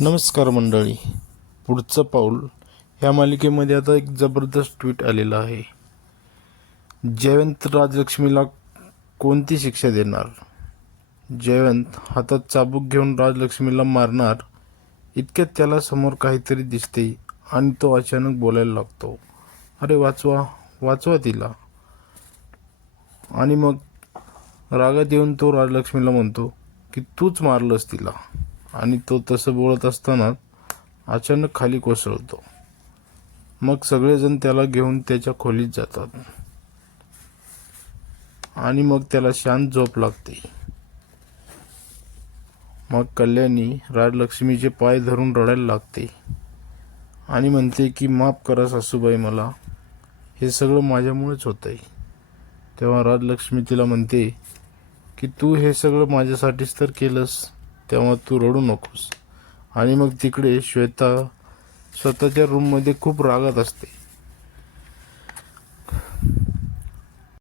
नमस्कार मंडळी. पुढचं पाऊल ह्या मालिकेमध्ये आता एक जबरदस्त ट्विट आलेलं आहे. जयवंत राजलक्ष्मीला कोणती शिक्षा देणार? जयवंत हातात चाबूक घेऊन राजलक्ष्मीला मारणार इतक्यात त्याला समोर काहीतरी दिसते आणि तो अचानक बोलायला लागतो. अरे वाचवा वाचवा तिला. आणि मग रागात येऊन तो राजलक्ष्मीला म्हणतो की तूच मारलंस तिला. आणि तो तसं बोलत असताना अचानक खाली कोसळतो. मग सगळेजण त्याला घेऊन त्याच्या खोलीत जातात. आणि मग त्याला शांत झोप लागते. मग कल्याणी राजलक्ष्मीचे पाय धरून रडायला लागते. आणि म्हणते की माफ करा सासूबाई मला. हे सगळं माझ्यामुळेच होतंय. तेव्हा राजलक्ष्मी तिला म्हणते की तू हे सगळं माझ्यासाठीच तर केलंस. तेव्हा तू रडू नकोस. आणि मग तिकडे श्वेता स्वतःच्या रूममध्ये खूप रागात असते.